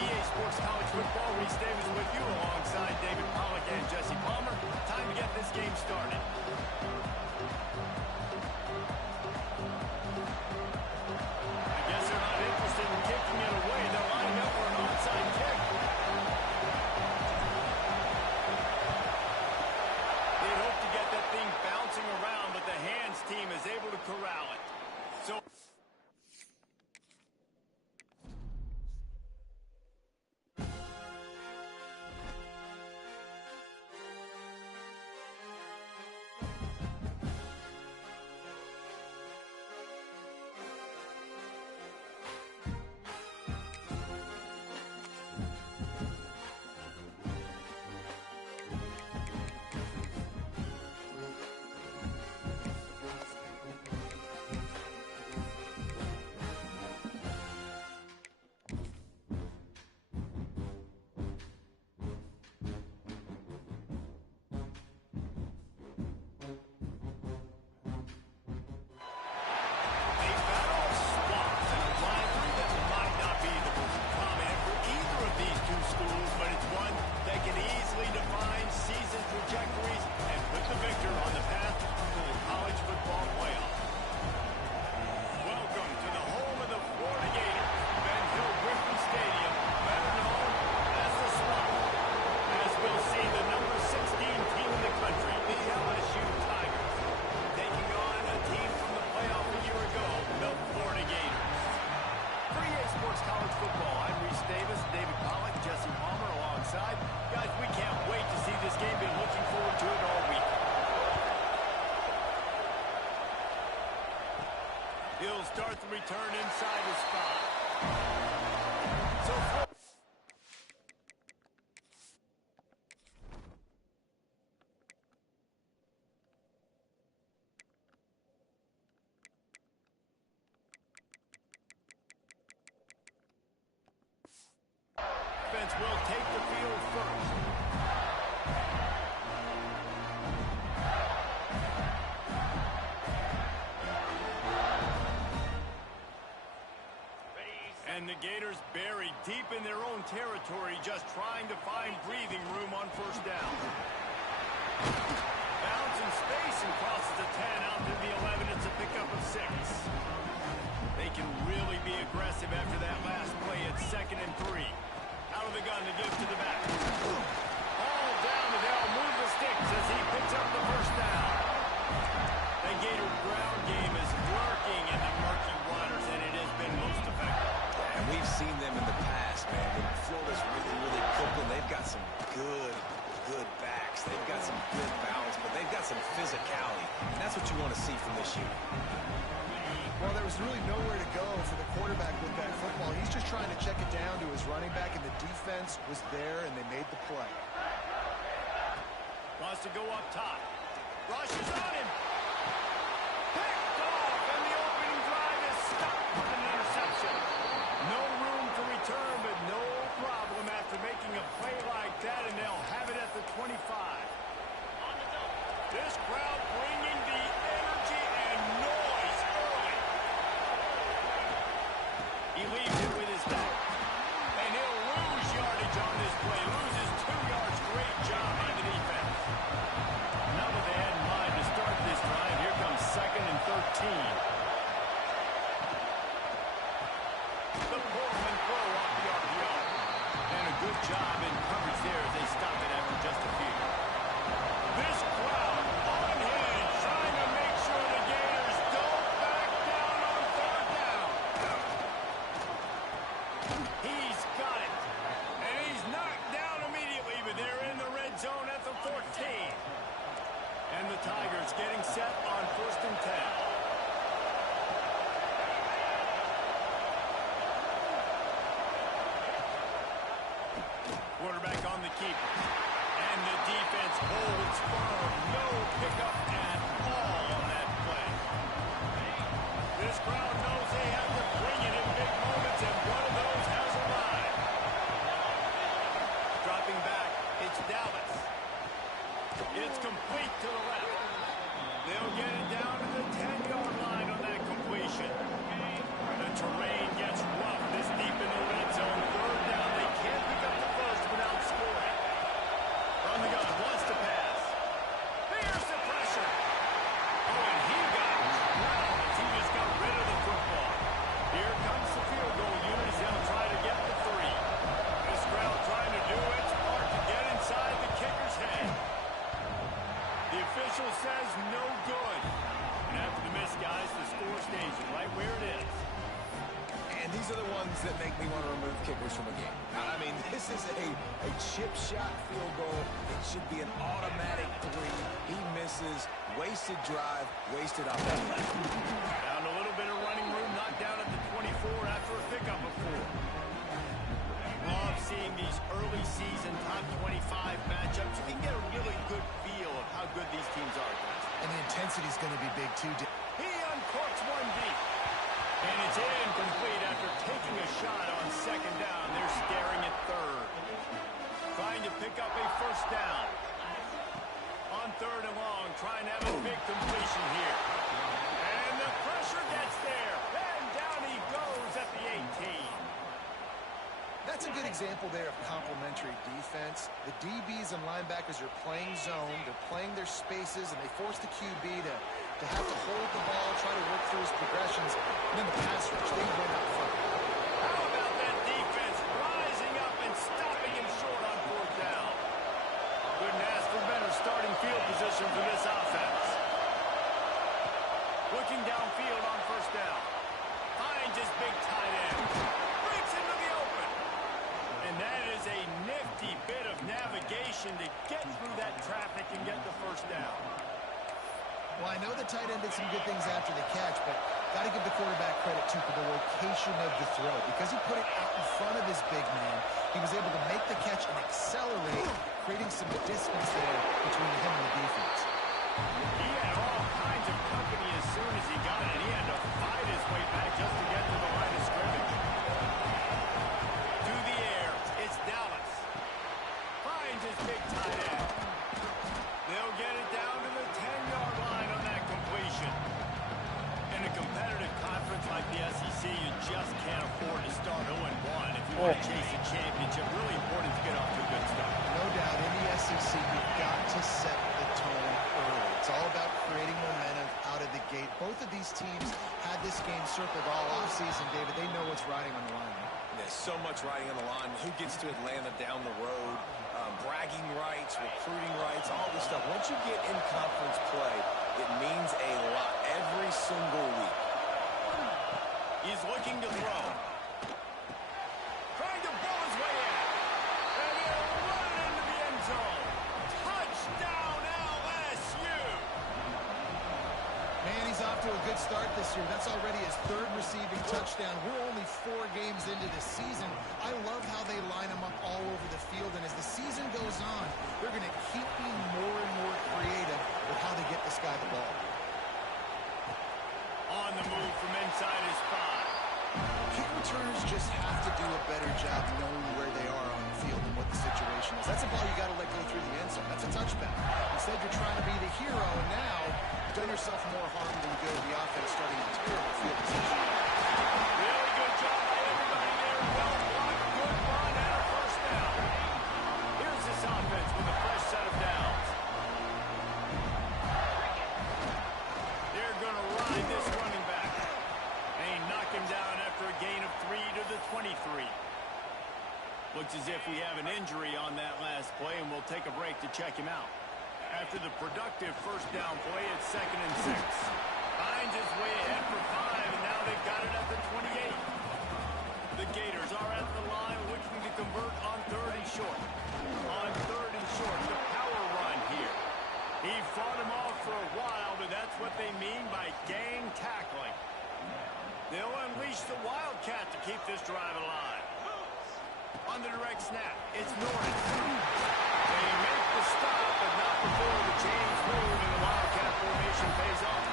EA Sports College Football. Reese Davis with you alongside David Pollack and Jesse Palmer. Time to get this game started. I guess they're not interested in kicking it away. They're lining up for an onside kick. They'd hope to get that thing bouncing around, but the hands team is able to corral it. So he'll start the return inside his spot. Defense will take the field first. And the Gators buried deep in their own territory, just trying to find breathing room on first down. Bounce in space and crosses the 10 out to the 11. It's a pickup of 6. They can really be aggressive after that last play. It's 2nd and 3. Out of the gun to give to the back. All down, and they'll move the sticks as he picks up the first down. The Gator ground game is lurking in the murky waters, and it has been most effective. And we've seen them in the past, man. When Florida's really cooking, they've got some good backs. They've got some good balance, but they've got some physicality. And that's what you want to see from this unit. Well, there was really nowhere to go for the quarterback with that football. He's just trying to check it down to his running back, and the defense was there, and they made the play. Wants to go up top. Rushes on him. Picked off, and the opening drive is stopped with an interception. No room to return, but no problem after making a play like that, and they'll have it at the 25. This crowd bringing the energy and noise early. He leaves it with his back. And he'll lose yardage on this play. Loses 2 yards. Great job by the defense. Not what they had in mind to start this drive. Here comes 2nd and 13. The Portland throw off the RPO. And a good job in coverage there as they stop it after just a few. This crowd unhinged, trying to make sure the Gators don't back down on 3rd down. He's got it. And he's knocked down immediately, but they're in the red zone at the 14. And the Tigers getting set on 1st and 10. Quarterback on the keeper. And the defense holds firm. No pickup at all on that play. This crowd knows they have to bring it in big moments, and one of those has arrived. Dropping back, it's Dallas. It's complete to the left. They'll get it down to the 10-yard line on that completion. The terrain gets rough this deep in the red zone. 3rd down, they things that make me want to remove kickers from a game. I mean, this is a chip shot field goal. It should be an automatic 3. He misses. Wasted drive. Wasted on that left. Found a little bit of running room. Knocked down at the 24 after a pickup of 4. Love seeing these early season top 25 matchups. You can get a really good feel of how good these teams are, guys. And the intensity is going to be big, too. He uncorks one deep. And it's incomplete after taking a shot on second down. They're staring at third. Trying to pick up a first down. On third and long, trying to have a big completion here. And the pressure gets there. And down he goes at the 18. That's a good example there of complementary defense. The DBs and linebackers are playing zone. They're playing their spaces, and they force the QB to have to hold the ball, try to work through his progressions. And then the pass rush, they win up front. How about that defense rising up and stopping him short on fourth down? Couldn't ask for better starting field position for this offense. Looking downfield on first down. Finds his big tight end. Breaks into the open. And that is a nifty bit of navigation to get through that traffic and get the first down. Well, I know the tight end did some good things after the catch, but got to give the quarterback credit, too, for the location of the throw. Because he put it out in front of his big man, he was able to make the catch and accelerate, creating some distance there between him and the defense. He had all kinds of company as soon as he got it. He had to fight his way back just to get to the line of scrimmage. To the air, it's Dallas. Finds his big tight end. They'll get it down to the 10-yard line on that completion. In a competitive conference like the SEC, you just can't afford to start 0-1 if you want to chase a championship. Really important to get off to a good start. No doubt, in the SEC, you've got to set the tone early. It's all about creating momentum out of the gate. Both of these teams had this game circled all offseason, David. They know what's riding on the line. There's so much riding on the line. Who gets to Atlanta down the road? Bragging rights, recruiting rights, all this stuff. Once you get in conference play, it means a lot every single week. He's looking to throw. Trying to blow his way in. And he'll run it into the end zone. Touchdown, LSU! Man, he's off to a good start this year. That's already his 3rd receiving touchdown. We're only 4 games into the season. I love how they line him up all over the field, and as the season goes on, they're going to keep being more and more creative with how they get this guy the ball. On the move from inside his 5. Kick returners just have to do a better job knowing where they are on the field and what the situation is. That's a ball you got to let go through the end zone. That's a touchback. Instead, you're trying to be the hero, and now you've done yourself more harm than good. The offense starting in terrible field position. Really good job by everybody there. Well blocked, good run, and a first down. Here's this offense with a fresh set of downs. They're going to ride this running back. They knock him down after a gain of 3 to the 23. Looks as if we have an injury on that last play, and we'll take a break to check him out. After the productive first down play, it's 2nd and 6. Finds his way ahead for 5, and now they've got it at the 28. The Gators are at the line looking to convert on 3rd and short. On 3rd and short, the power run here. He fought him off for a while, but that's what they mean by gang tackling. They'll unleash the Wildcat to keep this drive alive. On the direct snap, it's Norris. They make the stop, but not before the chains move and the Wildcat formation pays off.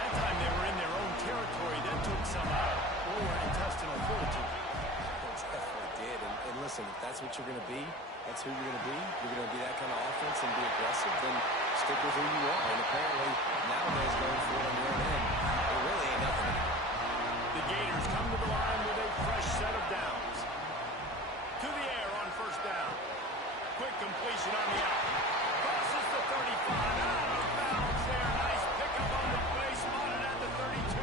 That time they were in their own territory. That took some lower intestinal fortitude. It definitely did. And listen, if that's what you're going to be, that's who you're going to be. You're going to be that kind of offense and be aggressive, then stick with who you are. And apparently, nowadays, going for it on your own end, there really ain't nothing. The Gators come to the line with a fresh set of downs. To the air on first down. Quick completion on the out. Crosses the 35. Out of bounds there. Nice pickup on the play. Spotted at the 32.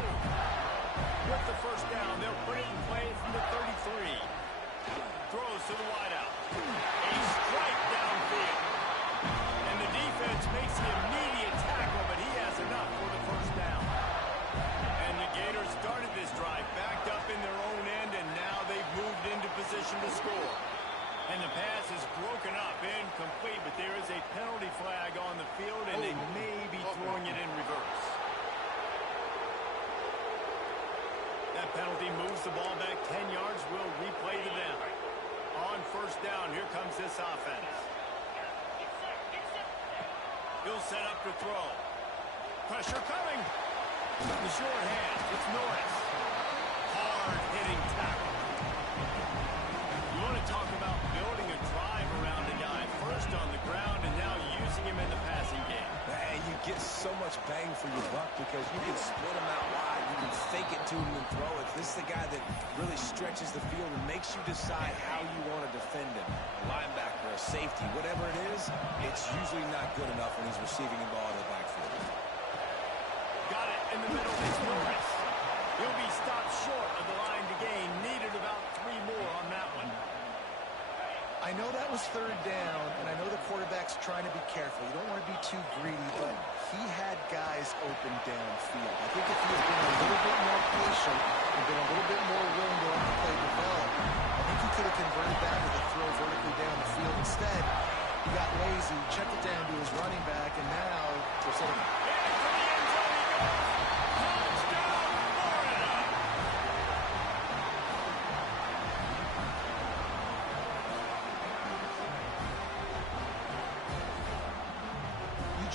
With the first down, they'll put it in play from the 33. Throws to the wideout. A strike downfield. And the defense makes the immediate tackle, but he has enough for the first down. And the Gators started this drive backed up in their position to score. And the pass is broken up, incomplete, but there is a penalty flag on the field, and they may be throwing it in reverse. That penalty moves the ball back 10 yards. We'll replay the down. On first down, here comes this offense. He'll set up to throw. Pressure coming. The short hand. It's Norris. Hard-hitting tackle. You want to talk about building a drive around a guy. First on the ground and now using him in the passing game. And you get so much bang for your buck because you can split him out wide. You can fake it to him and throw it. This is the guy that really stretches the field and makes you decide how you want to defend him. A linebacker, a safety, whatever it is, it's usually not good enough when he's receiving the ball in the backfield. Got it in the middle. It's Norris. He'll be stopped short of the line to gain. Needed about 3 more on that one. I know that was third down, and I know the quarterback's trying to be careful. You don't want to be too greedy, but he had guys open downfield. I think if he had been a little bit more patient and been a little bit more willing to let the play develop, I think he could have converted that with a throw vertically down the field. Instead, he got lazy, checked it down to his running back, and now they're sort of...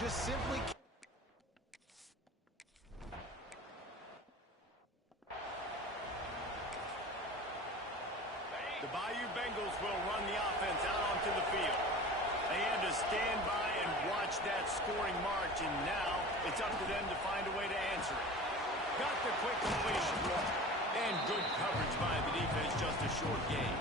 just simply the Bayou Bengals will run the offense out onto the field. They had to stand by and watch that scoring march, and now it's up to them to find a way to answer it. Got the quick completion and good coverage by the defense, just a short gain.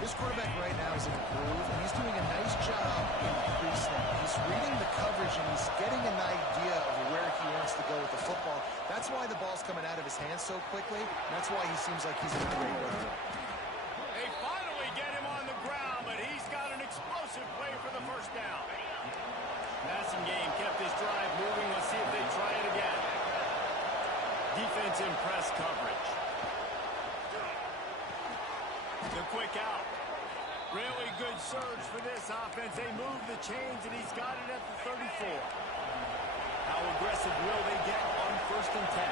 This quarterback right now is in a groove, and he's doing a nice job in pre-snap. He's reading the coverage, and he's getting an idea of where he wants to go with the football. That's why the ball's coming out of his hands so quickly. That's why he seems like he's in a great rhythm. They finally get him on the ground, but he's got an explosive play for the first down. Passing game kept this drive moving. Let's see if they try it again. Defense in press coverage. The quick out. Really good surge for this offense. They move the chains, and he's got it at the 34. How aggressive will they get on first and 10?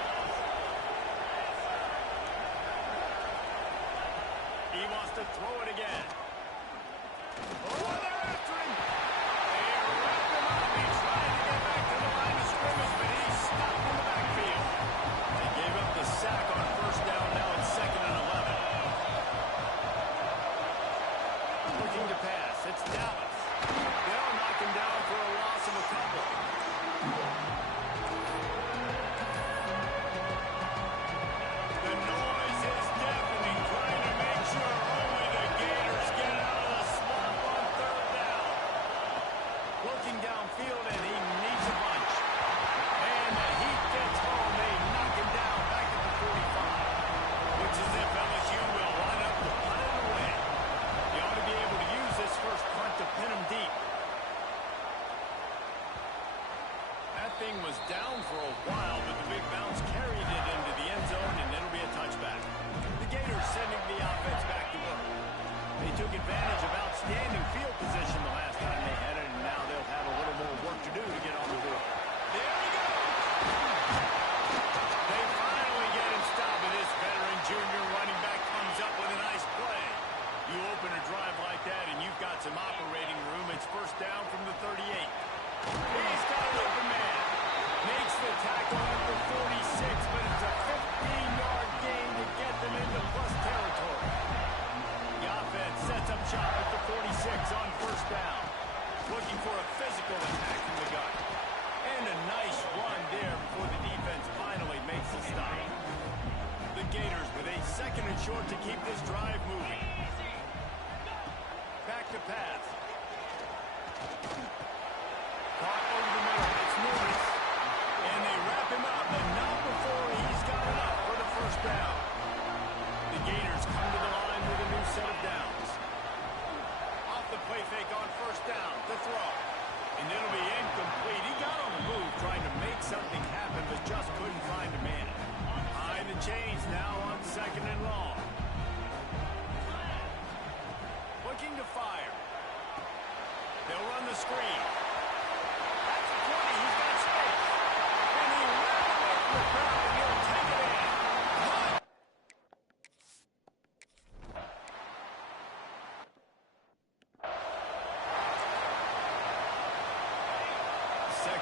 He wants to throw it again. Oh, they're after him. They wrapped him up. He tried to get back to the line of scrimmage, but he's stopped in the backfield. They gave up the sack on first down. Now it's 2nd and 11. Looking to pass. It's Dallas. They'll knock him down for a loss of a couple. The noise is deafening, trying to make sure only the Gators get out of the slump on third down. Looking downfield, and he needs a bunch. And the heat gets home. They knock him down back at the 45. Looks as if LSU will line up to punt it away. You ought to be able to use this first punt to pin him deep. That thing was down for a while, but the big bounce carried it into the end zone, and it'll be a touchback. The Gators sending the offense back to work. They took advantage of outstanding field position the last time they had it, and now they'll have a little more work to do to get on the board. There he goes! They finally get him stopped, and this veteran junior running back comes up with a nice play. You open a drive like that, and you've got some operating room. It's first down from the 38. He's got an open man. Makes the tackle at the 46, but it's a 15-yard gain to get them into plus territory. The offense sets up shop at the 46 on first down. Looking for a physical attack from the gun. And a nice run there before the defense finally makes the stop. The Gators with a 2nd and short to keep this drive moving. Back to pass. Caught over the middle. It's Norris. And they wrap him up, but not before he's got enough for the first down. The Gators come to the line with a new set of downs. Off the play fake on first down. The throw. And it'll be incomplete. He got on the move trying to make something happen, but just couldn't find a man. High the chains now on 2nd and long.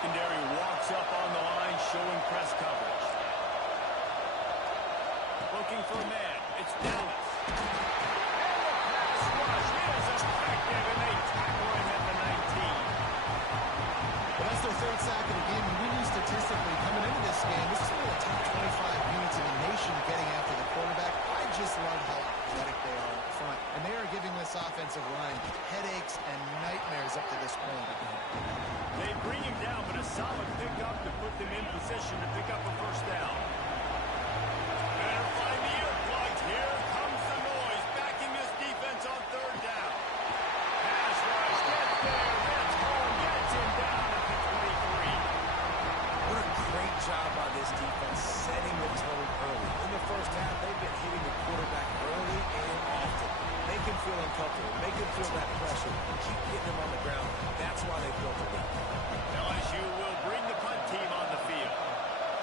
secondary walks up on the line, showing press coverage. Looking for a man. It's Dallas. Pass rush is effective, and they tackle him at the 19. Well, that's their third sack of the game, and we knew statistically coming into this game, this is one of the top 25 units in the nation getting after the quarterback. I just love how athletic they are up front, and they are giving this offensive line headaches and nightmares up to this point. They bring him down, but a solid pickup to put them in position to pick up a first down. Better find the earplugs. Here comes the noise, backing this defense on third down. Pass rush, gets there, gets home, gets him down at the 23. What a great job by this defense setting the tone early. In the first half, they've been hitting the quarterback early and often. Make him feel uncomfortable. Make him feel that pressure. Keep getting him on the ground. That's why they built the lead. LSU will bring the punt team on the field.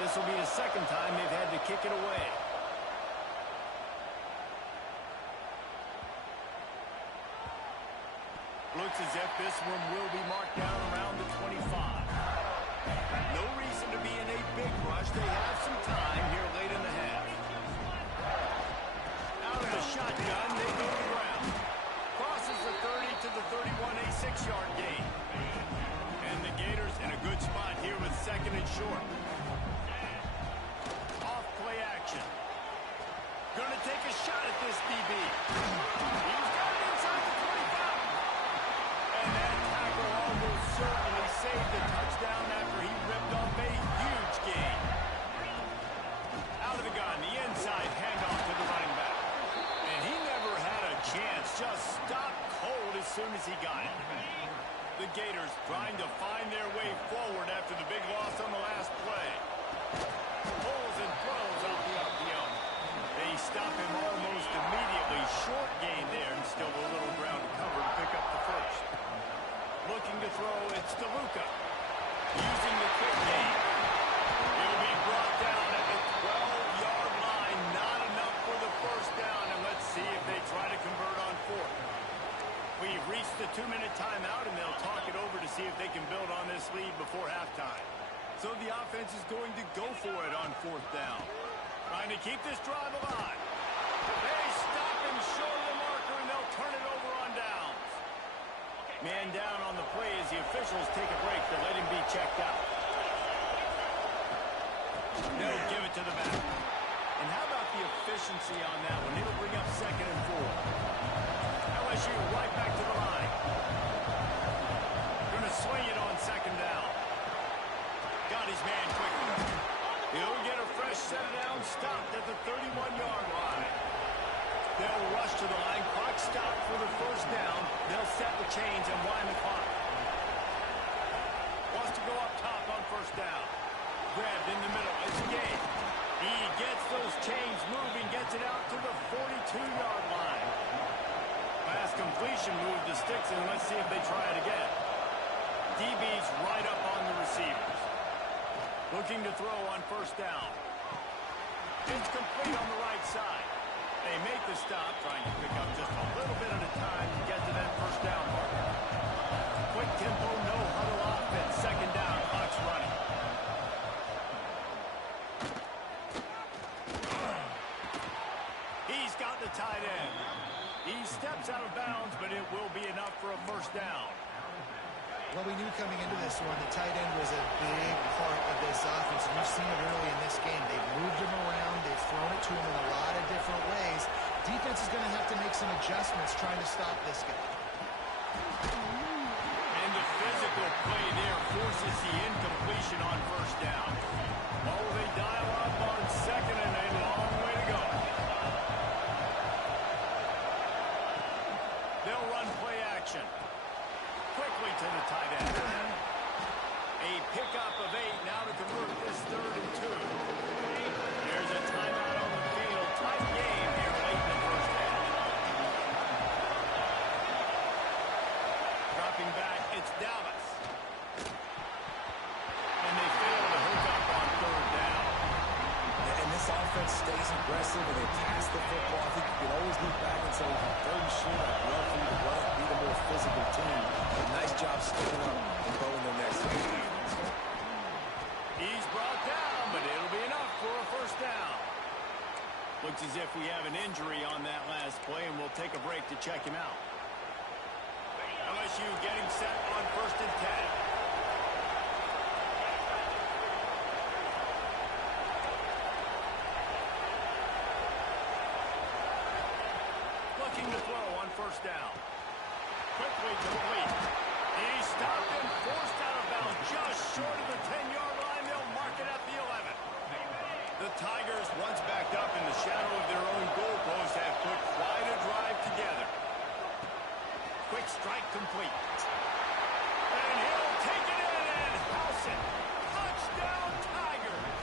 This will be the second time they've had to kick it away. Looks as if this one will be marked down around the 25. No reason to be in a big rush. They have some time here late in the half. Out of the shotgun, they go to the ground. Crosses the 30 to the 31, a 6-yard gain. And the Gators in a good spot here with second and short. Off play action. Gonna take a shot at this DB. He's got it inside the 25. And that tackle almost certainly saved the touchdown after he ripped off a huge gain. Out of the gun, the inside handoff to the running back. And he never had a chance, just stopped cold as soon as he got it. The Gators trying to find their way forward after the big loss on the last play. Pulls and throws off the RPO. They stop him almost immediately. Short gain there, and still a little ground to cover to pick up the first. Looking to throw, it's DeLuca. Using the quick game. It'll be brought down at the 12-yard line. Not enough for the first down, and let's see if they try to convert on fourth. We've reached the 2-minute timeout, and they'll talk it over to see if they can build on this lead before halftime. So the offense is going to go for it on fourth down. Trying to keep this drive alive. They stop him short of the marker, and they'll turn it over on downs. Man down on the play as the officials take a break to let him be checked out. They'll give it to the back. And how about the efficiency on that one? It'll bring up second and 4. LSU right back to the line. Going to swing it on second down. Got his man quickly. He'll get a fresh set down, stopped at the 31-yard line. They'll rush to the line. Clock stopped for the first down. They'll set the chains and wind the clock. Wants to go up top on first down. Grabbed in the middle. It's a gain. He gets those chains moving, gets it out to the 42-yard line. Pass completion move to sticks, and let's see if they try it again. DB's right up on the receivers. Looking to throw on first down. It's complete on the right side. They make the stop, trying to pick up just a little bit at a time to get to that first down mark. Quick tempo, no huddle offense. Second down, clock's running. He's got the tight end. He steps out of bounds, but it will be enough for a first down. Well, we knew coming into this one, the tight end was a big part of this offense. And you've seen it early in this game. They've moved him around. They've thrown it to him in a lot of different ways. Defense is going to have to make some adjustments trying to stop this guy. And the physical play there forces the incompletion on first down. Oh, they dial up on second and a long way to go. They'll run play action. Quickly to the tight end. A pickup of 8 now to convert this 3rd and 2. There's a timeout on the field. Tight game here late in the first half. Dropping back, it's Dallas. And they fail to hook up on 3rd down. And this offense stays aggressive and they pass the football. I think you can always look back and say, on 3rd and short, I'd love for you to run, be the more physical team. But nice job sticking up and going their next. He's brought down, but it'll be enough for a first down. Looks as if we have an injury on that last play, and we'll take a break to check him out. LSU getting set on 1st and 10. Looking to throw on 1st down. Quickly complete. He's stopped and forced out of bounds just short of the 10-yard line. They'll mark it at the 11. The Tigers, once backed up in the shadow of their own goalpost, have put quite a drive together. Quick strike complete. And he'll take it in and house it. Touchdown, Tigers.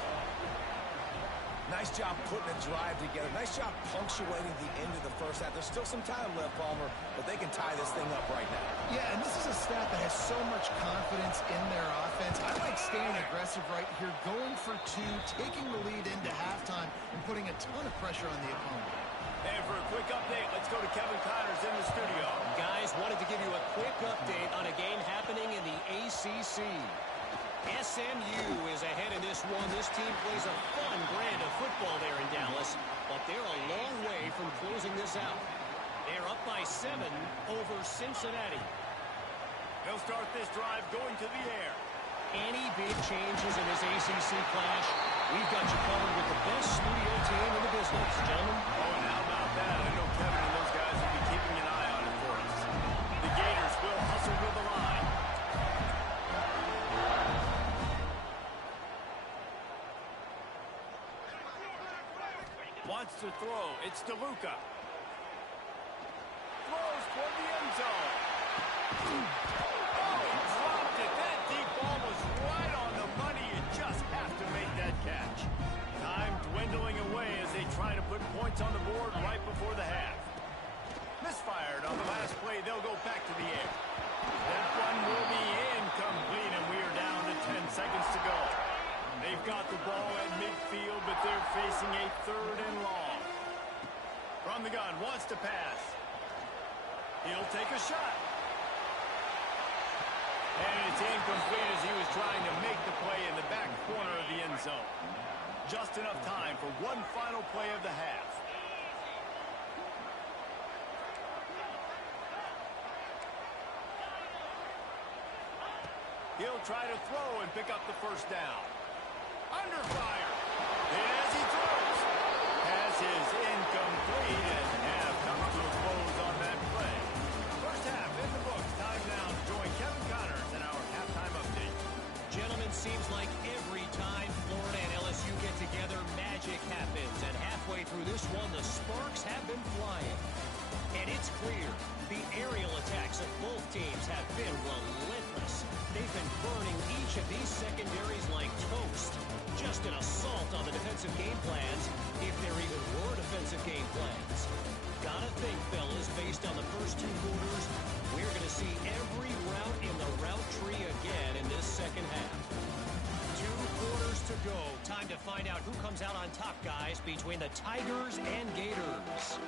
Nice job putting a drive together. Nice job punctuating the end of the first half. There's still some time left, Palmer, but they can tie this thing up right now. Yeah, and this is a staff that has so much confidence in their offense. I like staying aggressive right here, going for 2, taking the lead into halftime, and putting a ton of pressure on the opponent. And for a quick update, let's go to Kevin Connors in the studio. Guys, wanted to give you a quick update on a game happening in the ACC. SMU is ahead in this one. This team plays a fun brand of football there in Dallas, but they're a long way from closing this out. They're up by 7 over Cincinnati. They'll start this drive going to the air. Any big changes in this ACC clash, we've got you covered with the best studio team in the business, gentlemen. Oh, and how about that? I know Kevin and those guys will be keeping an eye on it for us. The Gators will hustle to the line. Wants to throw. It's DeLuca. Throws toward the end zone. Oh, he dropped it. That deep ball was right on the money. You just have to make that catch. Time dwindling away as they try to put points on the board right before the half. Misfired on the last play. They'll go back to the air. That one will be incomplete, and we are down to 10 seconds to go. They've got the ball at midfield, but they're facing a 3rd and long. From the gun, wants to pass. He'll take a shot. And it's incomplete as he was trying to make the play in the back corner of the end zone. Just enough time for one final play of the half. He'll try to throw and pick up the first down. Under fire. And as he throws, pass is incomplete, and half comes to a close on that play. First half in the books. Time now to join Kevin Connors in our halftime update. Gentlemen, seems like every time Florida and LSU get together, magic happens. And halfway through this one, the sparks have been flying. And it's clear, the aerial attacks of both teams have been relentless. They've been burning each of these secondaries like toast. Just an assault on the defensive game plans, if there even were defensive game plans. Gotta think, fellas, based on the first 2 quarters, we're going to see every route in the route tree again in this second half. 2 quarters to go. Time to find out who comes out on top, guys, between the Tigers and Gators.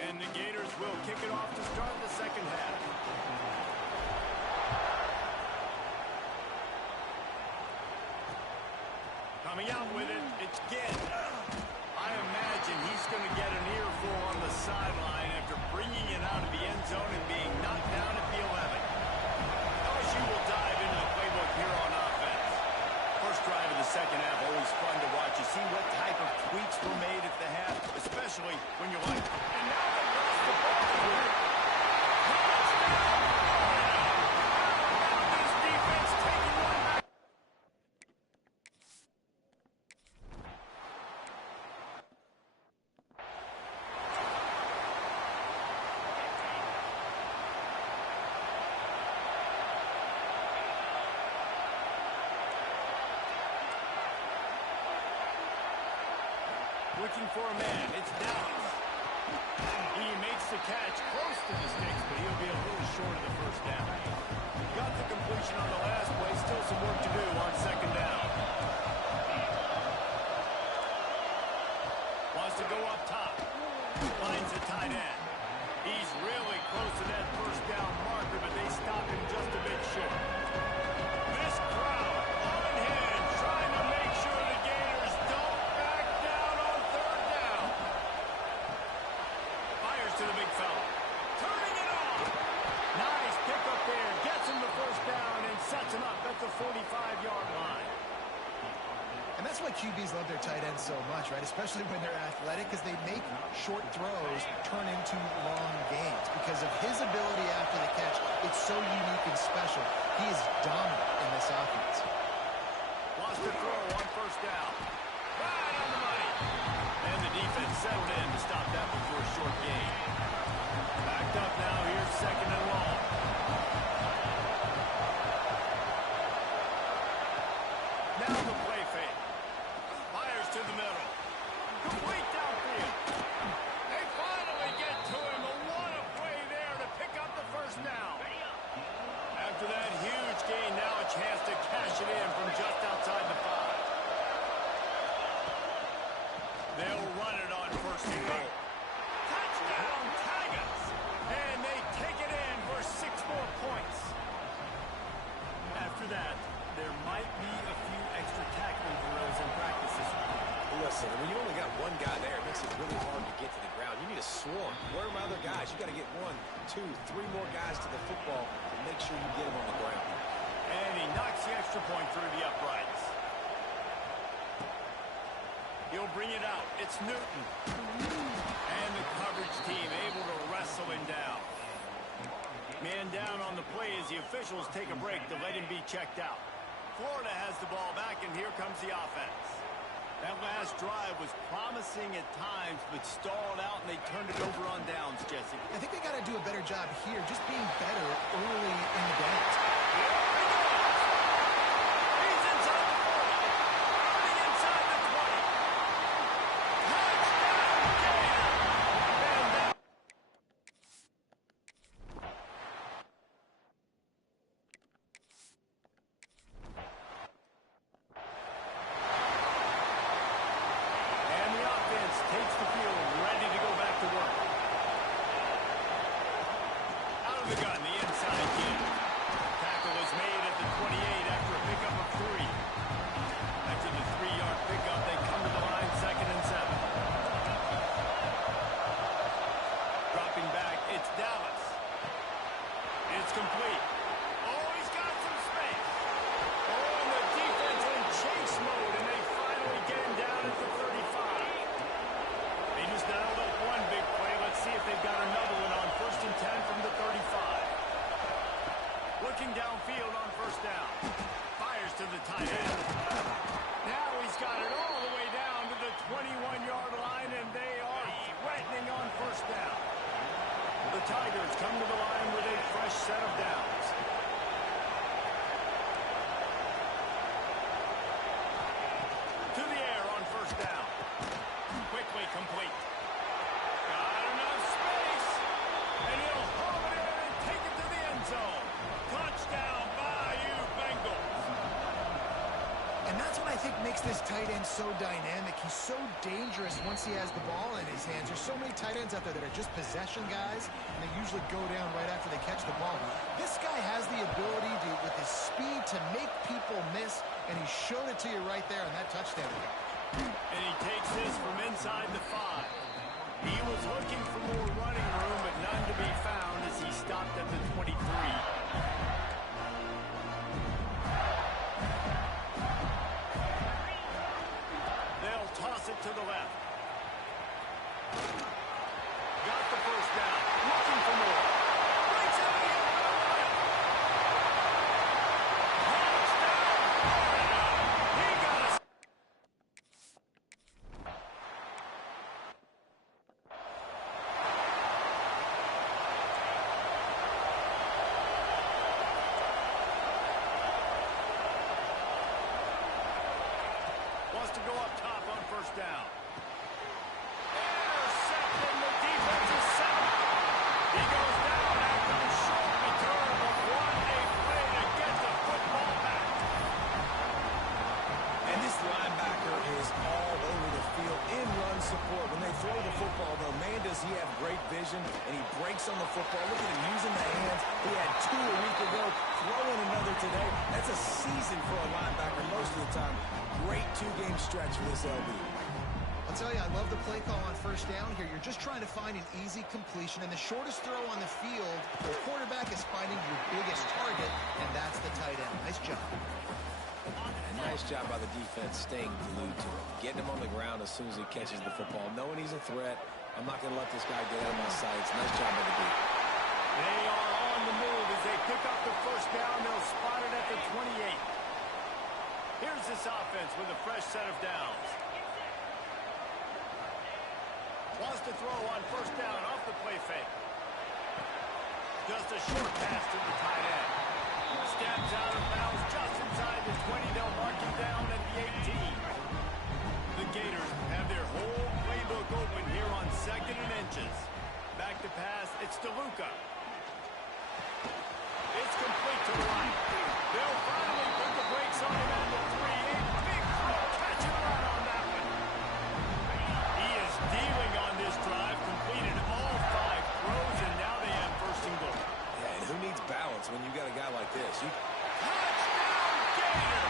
And the Gators will kick it off to start the second half. Coming out with it, it's Ginn. I imagine he's going to get an earful on the sideline after bringing it out of the end zone and being knocked down at the 11. LSU will dive into the playbook here on offense. First drive of the second half, always fun to watch. You see what type of tweaks were made at the half, especially when you're like, and now they lost the ball here. Touchdown! This defense taking one back. Looking for a man. It's Dallas. He makes the catch close to the sticks, but he'll be a little short of the first down. Got the completion on the last play. Still some work to do on second down. Wants to go up top. Finds a tight end. He's really close to that first down marker, but they stop him just a bit short. This crowd on hand trying to make sure the Gators don't back down on third down. Fires to the big fella. Turning it on. Nice pick up there. Gets him the first down and sets him up at the 45-yard line. And that's why QBs love their tight ends so much, right? Especially when they're athletic, because they make short throws turn into long gains. Because of his ability after the catch, it's so unique and special. He is dominant in this offense. Lost the throw on first down. Right on the money. And the defense settled in to stop that before a short gain. Backed up now. Here's second and long. Now the play fake. Fires to the middle. Complete downfield. They finally get to him. A what a play there to pick up the first down. After that huge gain, now a chance to cash it in from just outside the 5. They'll run it on first and goal. Touchdown, Tigers! And they take it in for 6 more points. After that, there might be a few extra tackling drills in practice this week. Listen, when you only got one guy there, it makes it really hard to get to the ground. You need a swarm. Where are my other guys? You got to get 1, 2, 3 more guys to the football and make sure you get them on the ground. And he knocks the extra point through the uprights. He'll bring it out. It's Newton. And the coverage team able to wrestle him down. Man down on the play as the officials take a break to let him be checked out. Florida has the ball back, and here comes the offense. That last drive was promising at times, but stalled out, and they turned it over on downs, Jesse. I think they got to do a better job here, just being better early in the downs. He's inside the 40. Running inside the 20. Touchdown, Gators! And that takes the field, ready to go back to work. Out of the gun, the inside kid. Tackle is made at the 28 after a pickup of 3. After the 3-yard pickup, they come to the line, 2nd and 7. Dropping back, it's Dallas. It's complete. Oh, he's got some space. Oh, and the defense in chase mode, and they finally get him down at the 35. They just dialed up one big play. Let's see if they've got another one on 1st and 10 from the 35. Looking downfield on first down. Fires to the tight end. Now he's got it all the way down to the 21-yard line, and they are threatening on first down. The Tigers come to the line with a fresh set of downs. To the air on first down. Quickly complete. Got enough space. And he'll haul it in and take it to the end zone. Touchdown, Bayou Bengals. And that's what I think makes this tight end so dynamic. He's so dangerous once he has the ball in his hands. There's so many tight ends out there that are just possession guys, and they usually go down right after they catch the ball. This guy has the ability to, with his speed, to make people miss, and he showed it to you right there on that touchdown. And he takes this from inside the 5. He was looking for more running room, but none to be found as he stopped at the 23. They'll toss it to the left. Got the first down. Looking for more. Breaks out the end of the right. Touchdown, Florida. He got a wants to go up top on first down. Intercepted, the defense is set. He goes down after the short return, but what a play to get the football back. And this linebacker is all over the field in run support. When they throw the football, though, man, does he he have great vision, and he breaks on the football. Look at him using the hands. He had 2 a week ago, throwing another today. That's a season for a linebacker most of the time. Great 2-game stretch for this LB. I'll tell you, I love the play call on first down here. You're just trying to find an easy completion, and the shortest throw on the field, the quarterback is finding your biggest target, and that's the tight end. Nice job. And nice job by the defense staying glued to him, getting him on the ground as soon as he catches the football, knowing he's a threat. I'm not going to let this guy get out of my sights. Nice job by the defense. They are on the move as they pick up the first down. They'll spot it at the 28. Here's this offense with a fresh set of downs. Wants to throw on first down off the play fake. Just a short pass to the tight end. Steps out of bounds just inside the 20. They'll mark him down at the 18. The Gators have their whole playbook open here on 2nd and inches. Back to pass. It's DeLuca. It's complete to the right. They'll finally put the brakes on him at the 3. A big throw. Catch and run on that one. He is dealing on this drive. Completed all 5 throws, and now they have 1st and goal. Yeah, and who needs balance when you got a guy like this? Touchdown, Gator!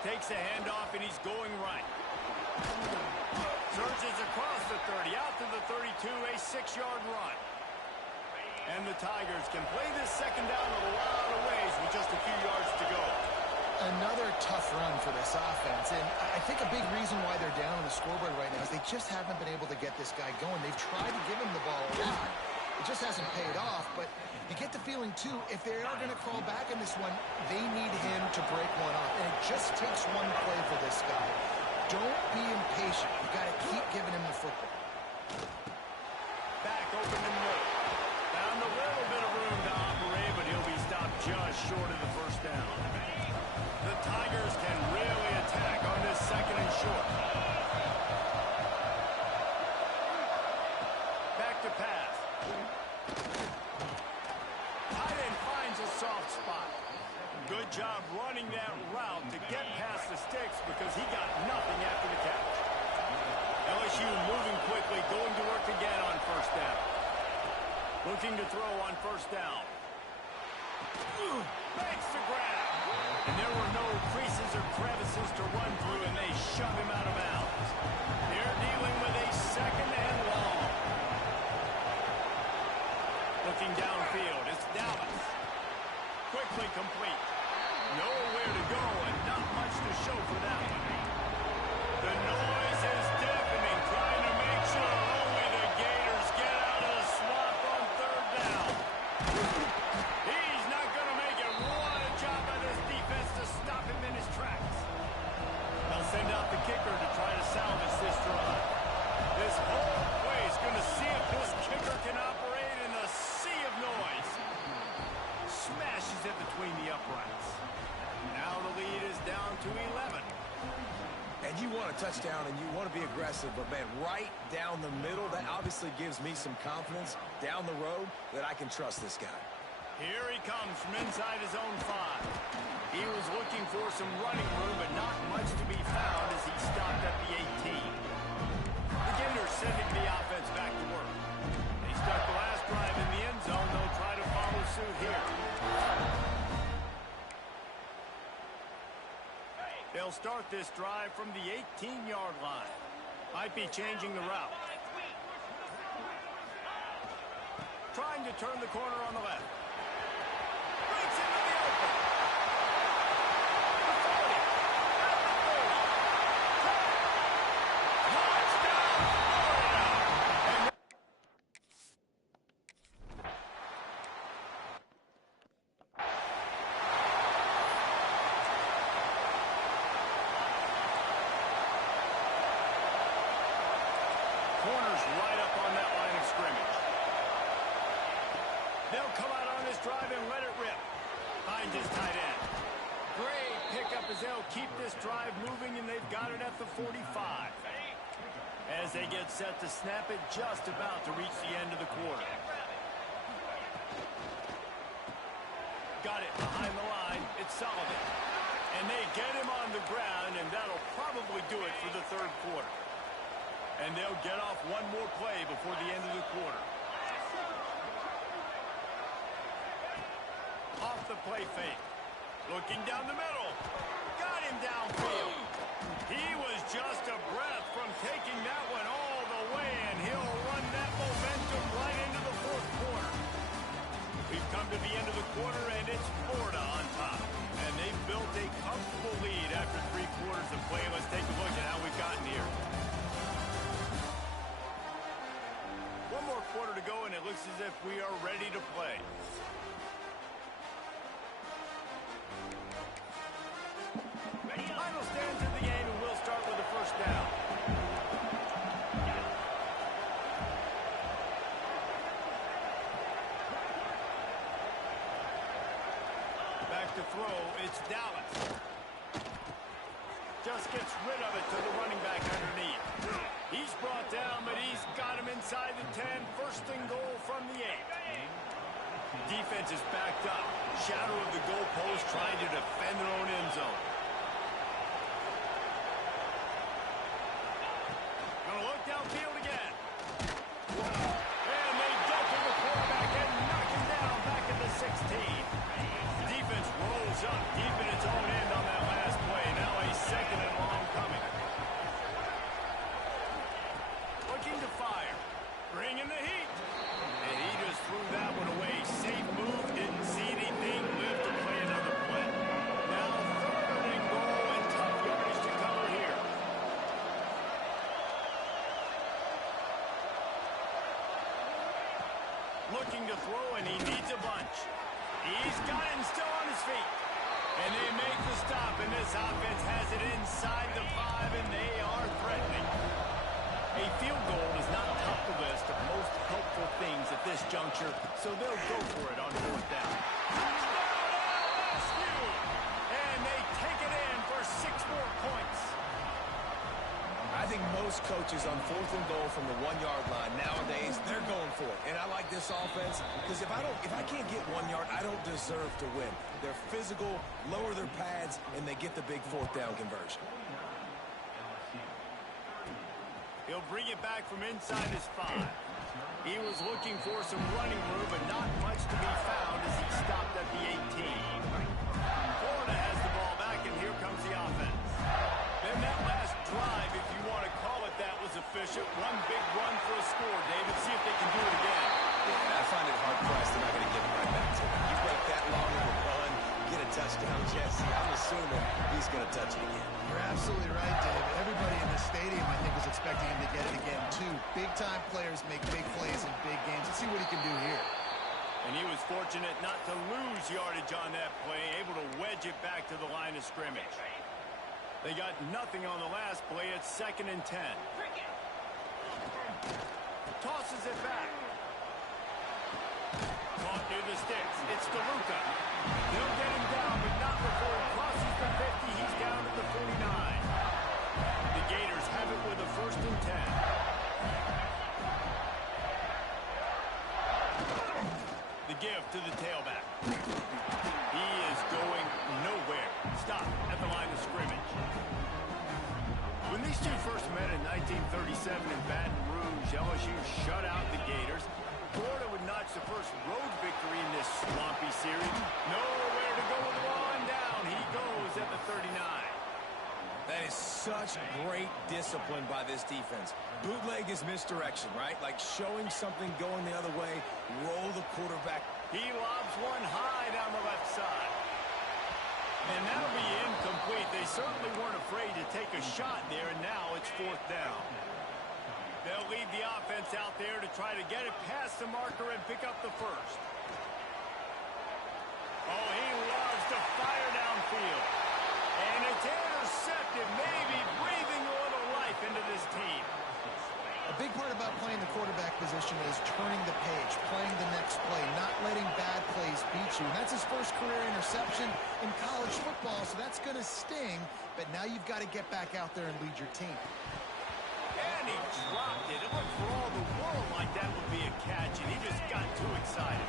Takes a handoff, and he's going right. Surges across the 30, out to the 32, a 6-yard run. And the Tigers can play this 2nd down a lot of ways with just a few yards to go. Another tough run for this offense, and I think a big reason why they're down on the scoreboard right now is they just haven't been able to get this guy going. They've tried to give him the ball a lot. It just hasn't paid off, but you get the feeling, too, if they are going to crawl back in this one, they need him to break one off, and it just takes one play for this guy. Don't be impatient. You got to keep giving him the football. Back open in the middle. Found a little bit of room to operate, but he'll be stopped just short of the 1st down. The Tigers can really attack on this 2nd and short. Back to pass. Tight end finds a soft spot. Good job running that route to get past the sticks because he got nothing after the catch. LSU moving quickly, going to work again on 1st down. Looking to throw on 1st down. Makes the grab. And there were no creases or crevices to run through, and they shove him out of bounds. They're dealing with a 2nd and long. Looking downfield, it's Dallas. Quickly complete. Nowhere to go, and not much to show for that one. The noise is deafening, trying to make sure only the Gators get out of the swamp on 3rd down. He's not going to make it. What a job by this defense to stop him in his tracks. They'll send out the kicker to try to salvage this drive. This whole play is going to see if this kicker can operate in the sea of noise. Smashes it between the uprights. Now the lead is down to 11. And you want a touchdown and you want to be aggressive, but, man, right down the middle, that obviously gives me some confidence down the road that I can trust this guy. Here he comes from inside his own 5. He was looking for some running room, but not much to be found as he stopped at the 18. The Gators sending the offense back to work. They stuck the last drive in the end zone. They'll try to follow suit here. They'll start this drive from the 18-yard line. Might be changing the route. Trying to turn the corner on the left. Breaks into the open. The 40. Touchdown, Florida! Corners right up on that line of scrimmage. They'll come out on this drive and let it rip. Finds his tight end. Great pickup as they'll keep this drive moving, and they've got it at the 45. As they get set to snap it, just about to reach the end of the quarter. Got it behind the line. It's Sullivan. And they get him on the ground, and that'll probably do it for the third quarter. And they'll get off one more play before the end of the quarter. Off the play fake. Looking down the middle. Got him downfield. He was just a breath from taking that one all the way, and he'll run that momentum right into the fourth quarter. We've come to the end of the quarter, and it's Florida on top. And they've built a comfortable lead after 3 quarters of play. Let's take a look at how we've gotten here. One more quarter to go, and it looks as if we are ready to play. Final stands of the game, and we'll start with the first down. Back to throw, it's Dallas. Just gets rid of it to the running back underneath. He's brought down, but he's got him inside the 10. First and goal from the 8. Defense is backed up. Shadow of the goalpost trying to defend their own end zone. Gonna look downfield again. And they double the quarterback and knock him down back at the 16. Defense rolls up deep in its own end on that last play. Now a second and long coming. Looking to fire. Bringing the heat. And he just threw that one away. Safe move. Didn't see anything. Lived to play another play. Now third and goal, and tough yardage to cover here. Looking to throw, and he needs a bunch. He's got it and still on his feet. And they make the stop, and this offense has it inside the 5, and they are threatening. A field goal is not top the list of most helpful things at this juncture, so they'll go for it on 4th down. And they take it in for 6 more points. I think most coaches on 4th and goal from the 1-yard line nowadays, they're going for it. And I like this offense because if I can't get 1 yard, I don't deserve to win. They're physical, lower their pads, and they get the big 4th down conversion. He'll bring it back from inside his 5. He was looking for some running room, but not much to be found as he stopped at the 18. Florida has the ball back, and here comes the offense. Then that last drive, if you want to call it that, was efficient. One big run for a score, David. See if they can do it again. Yeah, I find it hard-pressed they're not going to give it right back to him. You break that long of a run, get a touchdown, Jesse. I'm assuming he's going to touch it again. You're absolutely right, David. Everybody in the stadium, I think, was expecting him to get it again, too. Big-time players make big plays in big games. Let's see what he can do here. And he was fortunate not to lose yardage on that play, able to wedge it back to the line of scrimmage. They got nothing on the last play. It's 2nd and 10. Tosses it back. Caught near the sticks. It's DeLuca. They'll get him down, but not before he crosses the 50. He's down at the 49. The Gators have it with a 1st and 10. The give to the tailback. He is going nowhere. Stop at the line of scrimmage. When these two first met in 1937 in Baton Rouge, LSU shut out the Gators. Florida would notch the first road victory in this swampy series. Nowhere to go with the ball, and down he goes at the 39. That is such great discipline by this defense. Bootleg is misdirection, right? Like showing something going the other way, roll the quarterback. He lobs one high down the left side. And that'll be incomplete. They certainly weren't afraid to take a shot there, and now it's 4th down. They'll lead the offense out there to try to get it past the marker and pick up the 1st. Oh, he loves to fire downfield. And it's intercepted, maybe breathing a little life into this team. A big big part about playing the quarterback position is turning the page, playing the next play, not letting bad plays beat you. And that's his first career interception in college football, so that's going to sting. But now you've got to get back out there and lead your team. And he dropped it. It looked for all the world like that would be a catch, and he just got too excited.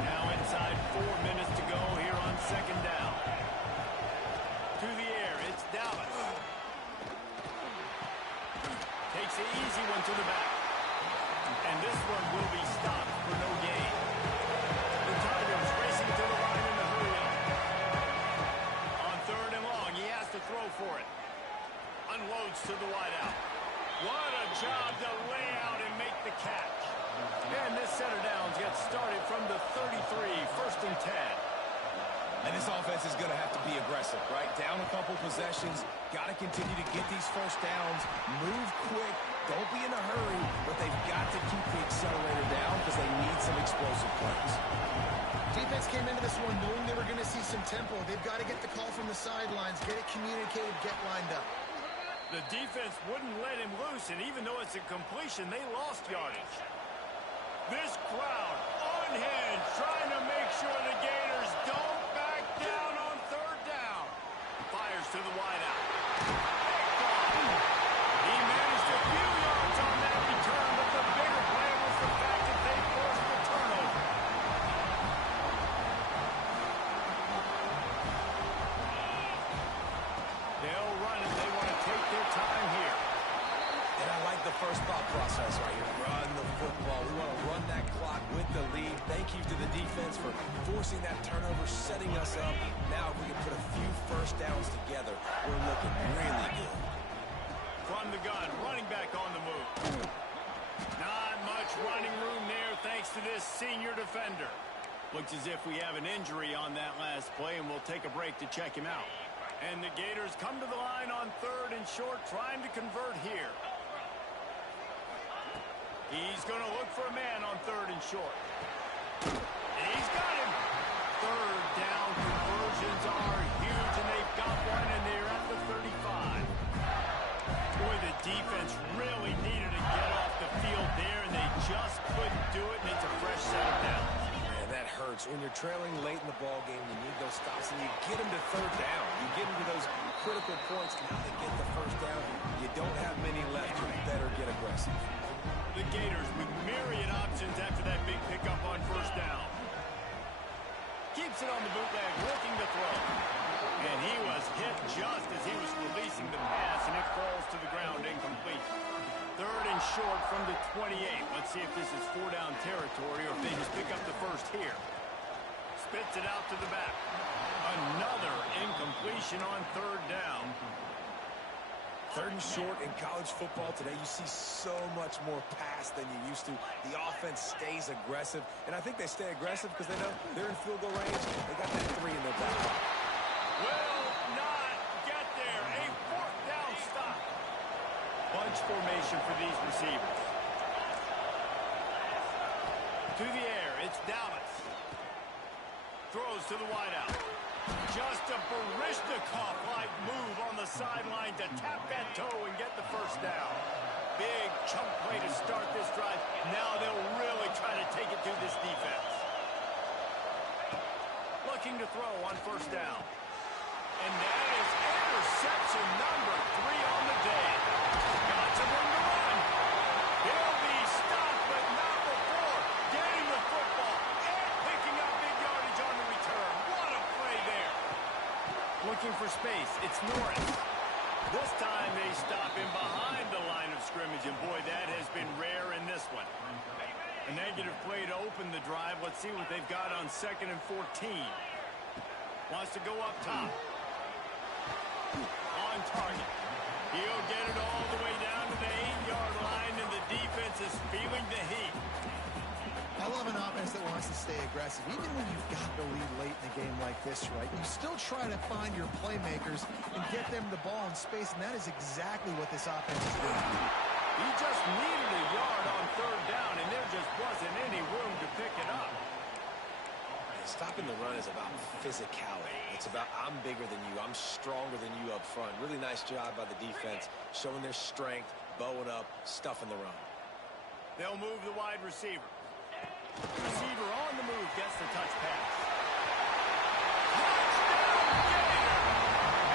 Now inside 4 minutes to go here on second down. To the air, it's Dallas. Takes an easy one to the back. And this one will be stopped for no gain. The Tigers racing to the line in the hurry up. On third and long, he has to throw for it. Unloads to the wideout. What a job to lay out and make the catch. And this center downs gets started from the 33, first and 10. And this offense is going to have to be aggressive, right? Down a couple possessions, got to continue to get these first downs, move quick, don't be in a hurry, but they've got to keep the accelerator down because they need some explosive plays. Defense came into this one knowing they were going to see some tempo. They've got to get the call from the sidelines, get it communicated, get lined up. The defense wouldn't let him loose, and even though it's a completion, they lost yardage. This crowd unhinged, trying to make sure the Gators don't back down on third down. Fires to the wideout. He managed a few yards on that return, but the bigger play was the fact that they forced the turnover. They'll run it. They want to take their time here. And I like the first thought process right here. Run the football. We want to run that clock with the lead. Thank you to the defense for forcing that turnover, setting us up. Now if we can put a few first downs together, we're looking really good. From the gun, running back on the move. Not much running room there thanks to this senior defender. Looks as if we have an injury on that last play, and we'll take a break to check him out. And the Gators come to the line on third and short, trying to convert here. He's going to look for a man on third and short. And he's got him. Third down conversions are huge, and they've got one, and they're at the 35. Boy, the defense really needed to get off the field there, and they just couldn't do it, and it's a fresh set of downs. Man, that hurts. When you're trailing late in the ball game, you need those stops, and you get them to third down. You get them to those critical points. Now they get the first down. You don't have many left. You better get aggressive. The Gators with myriad options after that big pickup on first down. Keeps it on the bootleg, looking to throw. And he was hit just as he was releasing the pass, and it falls to the ground incomplete. Third and short from the 28. Let's see if this is four-down territory or if they just pick up the first here. Spits it out to the back. Another incompletion on third down. Third and short in college football today, you see so much more pass than you used to. The offense stays aggressive, and I think they stay aggressive because they know they're in field goal range. They got that 3 in their back pocket. Will not get there. A fourth down stop. Bunch formation for these receivers. To the air, it's Dallas. Throws to the wideout. Just a Baryshnikov-like move on the sideline to tap that toe and get the first down. Big chunk play to start this drive. Now they'll really try to take it to this defense. Looking to throw on first down. And that is interception number 3 on the day. Got some room to run. He'll be stopped, but not before getting the football and picking up big yardage on the return. What a play there. Looking for space. It's Norris. This time they stop him behind the line of scrimmage, and boy, that has been rare in this one. A negative play to open the drive. Let's see what they've got on 2nd and 14. Wants to go up top. On target. He'll get it all the way down to the 8-yard line, and the defense is feeling the heat. I love an offense that wants to stay aggressive. Even when you've got the lead late in the game like this, right, you still try to find your playmakers and get them the ball in space, and that is exactly what this offense is doing. He just needed a yard on third down, and there just wasn't any room to pick it up. Stopping the run is about physicality. It's about I'm bigger than you. I'm stronger than you up front. Really nice job by the defense, showing their strength, bowing up, stuffing the run. They'll move the wide receiver. Receiver on the move gets the touch pass. Touchdown, Gator!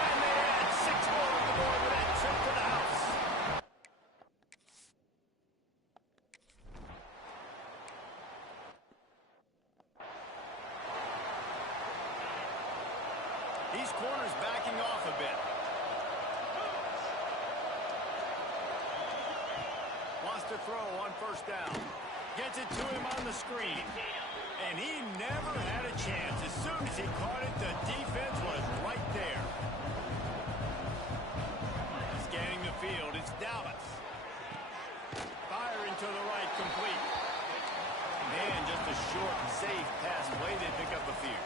And they add 6 more on the board with that trip to the house. These corners backing off a bit. Wants to throw on first down. Gets it to him on the screen. And he never had a chance. As soon as he caught it, the defense was right there. Scanning the field, it's Dallas. Firing to the right, complete. Man, just a short and safe pass play. They pick up a few.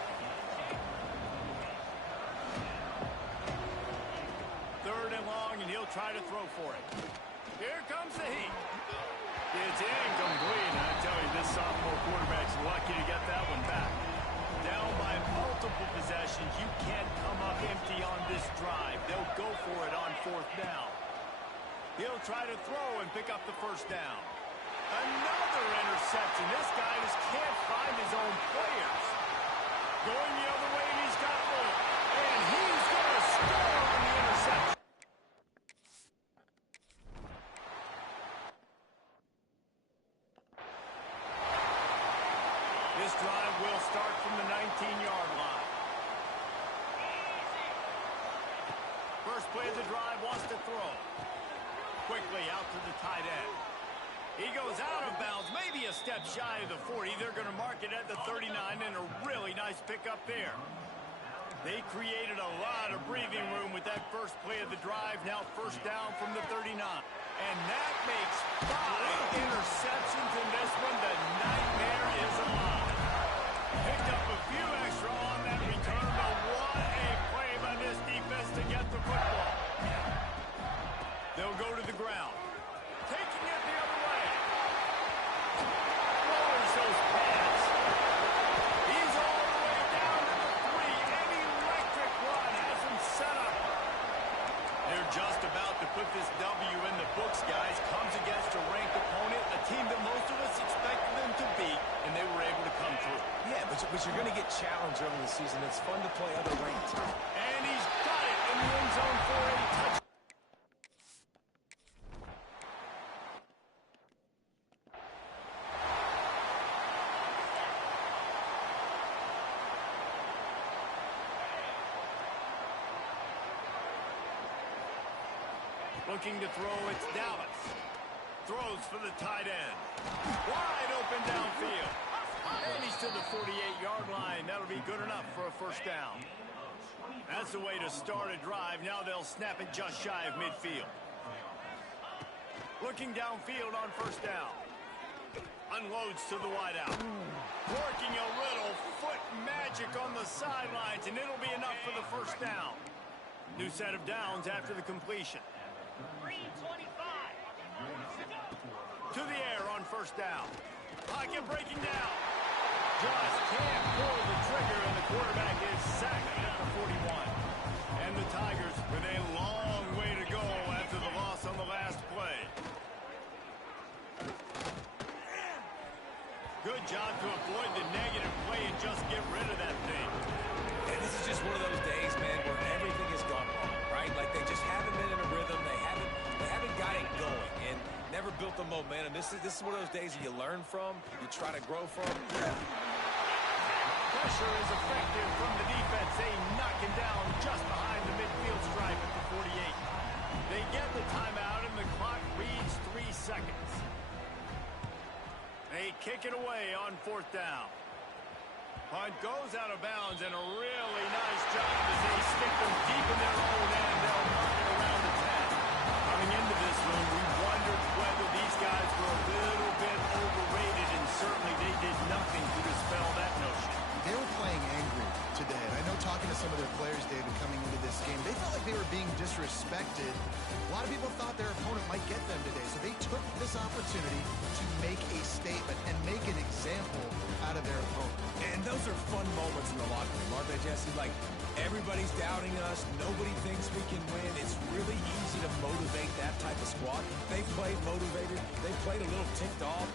Third and long, and he'll try to throw for it. Here comes the heat. It's incomplete. I tell you, this sophomore quarterback's lucky to get that one back. Down by multiple possessions. You can't come up empty on this drive. They'll go for it on fourth down. He'll try to throw and pick up the first down. Another interception. This guy just can't find his own players. Going the other way, and he's got room. And he's going to score on the interception. This drive will start from the 19-yard line. First play of the drive, wants to throw. Quickly out to the tight end. He goes out of bounds, maybe a step shy of the 40. They're going to mark it at the 39, and a really nice pickup there. They created a lot of breathing room with that first play of the drive. Now first down from the 39. And that makes 5 interceptions in this one. The nightmare is alive. Picked up a few extra on that return, but what a play by this defense to get the football. They'll go to the ground. Taking it the other way. Lowers those pads. He's all the way down to the 3. An electric run has him set up. They're just about to put this W in the books, guys. Comes against a ranked opponent, a team that most of us expected them to beat, and they were able to come through. Yeah, but you're going to get challenged early in the season. It's fun to play other ranked teams. And he's got it in the end zone for a touchdown. Looking to throw, it's Dallas. Throws for the tight end. Wide open downfield. And he's to the 48-yard line. That'll be good enough for a first down. That's the way to start a drive. Now they'll snap it just shy of midfield. Looking downfield on first down. Unloads to the wideout. Working a little foot magic on the sidelines, and it'll be enough for the first down. New set of downs after the completion. To the air on first down. Pocket breaking down. Just can't pull the trigger, and the quarterback is sacked at the 41. And the Tigers with a long way to go after the loss on the last play. Good job to avoid the negative play and just get rid of that thing. And this is just one of those days, man, where everything has gone wrong, right? Like they just haven't been in a rhythm. They haven't got it going and never built the momentum. This is one of those days that you learn from, you try to grow from. Pressure is effective from the defense. They knock him down just behind the midfield stripe at the 48. They get the timeout, and the clock reads 3 seconds. They kick it away on fourth down. Punt goes out of bounds, and a really nice job as they stick them deep in their own end. They'll mark it around the 10. Coming into this one, we wondered whether these guys were a little bit overrated, and certainly they did nothing to dispel that notion. They were playing angry today. And I know talking to some of their players, David, coming into this game, they felt like they were being disrespected. A lot of people thought their opponent might get them today, so they took this opportunity to make a statement and make an example out of their opponent. And those are fun moments in the locker room, aren't they, Jesse? Like, Everybody's doubting us. Nobody thinks we can win. It's really easy to motivate that type of squad. They played motivated. They played a little ticked off.